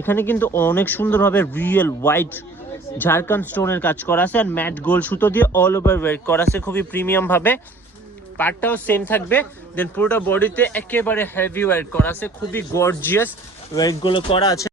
এখানে কিন্তু অনেক সুন্দরভাবে রিয়েল হোয়াইট ঝাড়খান্ড স্টোনের কাজ করা আছে আর ম্যাট গোল্ড সুতো দিয়ে অল ওভার ওয়ার্ক করা আছে খুবই প্রিমিয়াম ভাবে। পার্টটাও সেম থাকবে, দেন পুরোটা বডিতে একেবারে হেভি ওয়ার্ক করা আছে, খুবই গর্জিয়াস ওয়ার্ক গুলো করা আছে।